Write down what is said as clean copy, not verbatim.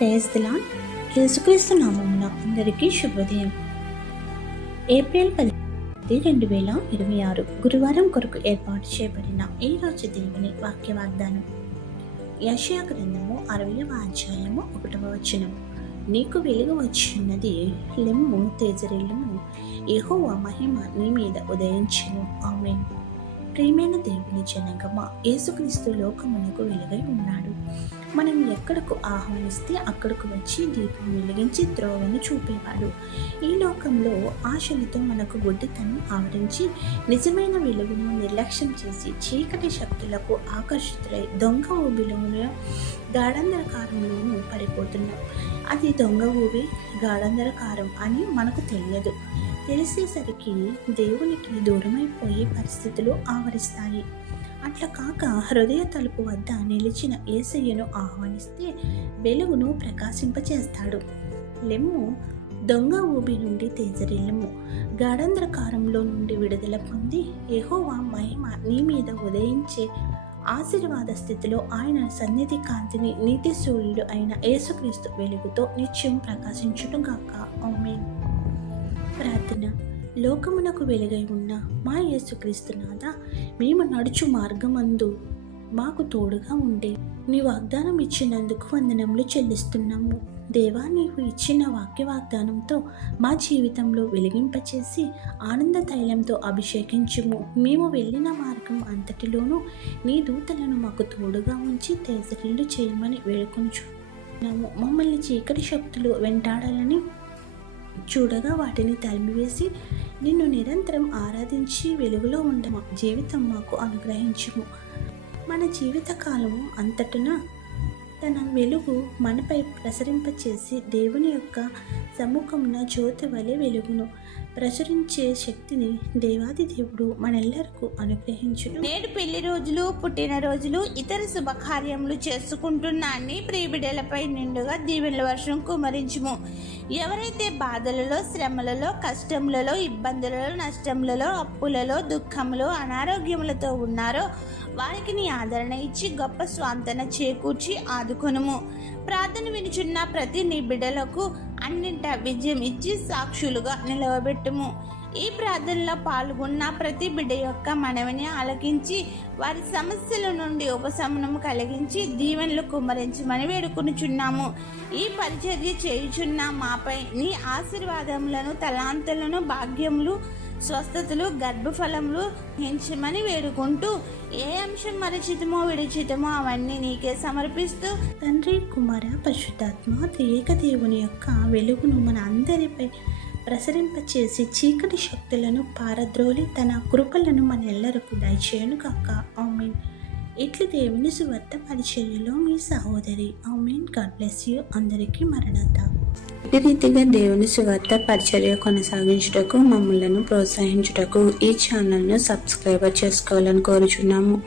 Praise the lord. యేసుక్రీస్తు నామమున అందరికీ శుభోదయం. ఏప్రిల్ 10, 2026 గురువారం కొరకు ఏర్పాటు చేయబడిన ఈ రోజు దేవుని వాక్య వాగ్దానం. యెషయా గ్రంథము 60వ అధ్యాయము 1వ వచనం. నీకు వెలుగు వచ్చినది, లెమ్ము, తేజరిల్లుము, యెహోవా మహిమ నీ మీద ఉదయించును. ఆమేన్. ప్రియమైన దేవుని జనాంగమా, యేసుక్రీస్తు లోకమునకు వెలుగై ఉన్నాడు. మనం ఎక్కడకు ఆహ్వానిస్తే అక్కడకు వచ్చి దీపం వెలిగించి త్రోవను చూపేవాడు. ఈ లోకంలో ఆశలతో మనకు గుడ్డితనం ఆవరించి నిజమైన వెలుగును నిర్లక్ష్యం చేసి చీకటి శక్తులకు ఆకర్షితులై దొంగ ఊబిలోనూ గాఢంధకారంలోనూ పడిపోతున్నాం. అది దొంగ ఊబి, గాఢంధకారం అని మనకు తెలియదు. తెలిసేసరికి దేవునికి దూరమైపోయే పరిస్థితులు ఆవరిస్తాయి. అట్లా కాక హృదయ తలుపు వద్ద నిలిచిన యేసయ్యను ఆహ్వానిస్తే వెలుగును ప్రకాశింపచేస్తాడు. లెమ్ము, దొంగ ఊబి నుండి తేజరిల్లుము, గాఢంధకారంలో నుండి విడుదల పొంది యెహోవా మహిమ నీ మీద ఉదయించే ఆశీర్వాద స్థితిలో ఆయన సన్నిధి కాంతిని నీతి సూర్యుడు అయిన యేసుక్రీస్తు వెలుగుతో నిత్యం ప్రకాశించునుగాక. ఆమేన్. ప్రార్థన. లోకమునకు వెలుగై ఉన్న మా యేసుక్రీస్తు నాథా, మేము నడుచు మార్గమందు మాకు తోడుగా ఉండే నీ వాగ్దానం ఇచ్చినందుకు వందనములు చెల్లిస్తున్నాము. దేవా, నీవు ఇచ్చిన వాక్య వాగ్దానంతో మా జీవితంలో వెలిగింపచేసి ఆనంద తైలంతో అభిషేకించుము. మేము వెళ్ళిన మార్గం అంతటిలోనూ నీ దూతలను మాకు తోడుగా ఉంచి తేజరిల్లు చేయమని వేడుకొనుచున్నాము. మమ్మల్ని చీకటి శక్తులు వెంటాడాలని చూడగా వాటిని తరిమివేసి నిన్ను నిరంతరం ఆరాధించి వెలుగులో ఉండే జీవితం మాకు అనుగ్రహించుము. మన జీవిత కాలము అంతటా తన వెలుగు మనపై ప్రసరింపచేసి దేవుని యొక్క సముఖమున జ్యోతి వలె వెలుగును ప్రచురించే శక్తిని దేవాది దేవుడు మనెల్లరికూ అనుగ్రహించును. నేడు పెళ్లి రోజులు, పుట్టినరోజులు, ఇతర శుభకార్యములు చేసుకుంటున్న అన్ని ప్రియబిడ్డలపై నిండుగా దీవెనల వర్షం కుమరించుము. ఎవరైతే బాధలలో, శ్రమలలో, కష్టములలో, ఇబ్బందులలో, నష్టములలో, అప్పులలో, దుఃఖములో, అనారోగ్యములతో ఉన్నారో వారికి నీ ఆదరణ ఇచ్చి గొప్ప స్వాంతన చేకూర్చి ఆదుకొనుము. ప్రార్థన వినుచున్న ప్రతి నీ బిడ్డలకు అన్నింట విజయం ఇచ్చి సాక్షులుగా నిలవబెట్టుము. ఈ ప్రార్థనలో పాల్గొన్న ప్రతి బిడ్డ యొక్క మనవిని ఆలకించి వారి సమస్యల నుండి ఉపశమనం కలిగించి దీవెనలు కుమ్మరించమని వేడుకొనుచున్నాము. ఈ పరిచర్య చేయుచున్న మాపై నీ ఆశీర్వాదములను, తలాంతులను, భాగ్యములు, స్వస్థతలు, గర్భఫలములు పెంచమని వేడుకుంటూ ఏ అంశం మరచితమో విడిచితమో అవన్నీ నీకే సమర్పిస్తూ తండ్రి, కుమార, పరిశుద్ధాత్మ త్రియేక దేవుని యొక్క వెలుగును మన అందరిపై ప్రసరింపచేసి చీకటి శక్తులను పారద్రోలి తన కృపలను మన ఎల్లరకు దయచేయను కాక. ఆమేన్. ఇట్లు దేవుని సువార్త పరిచర్యలో మీ సహోదరి. ఆమేన్. God bless you. అందరికీ మరణాత. ఈ రీతిగా దేవుని సువార్త పరిచర్య కొనసాగించుటకు, మమ్మల్ని ప్రోత్సహించుటకు ఈ ఛానల్ను సబ్స్క్రైబర్ చేసుకోవాలని కోరుచున్నాము.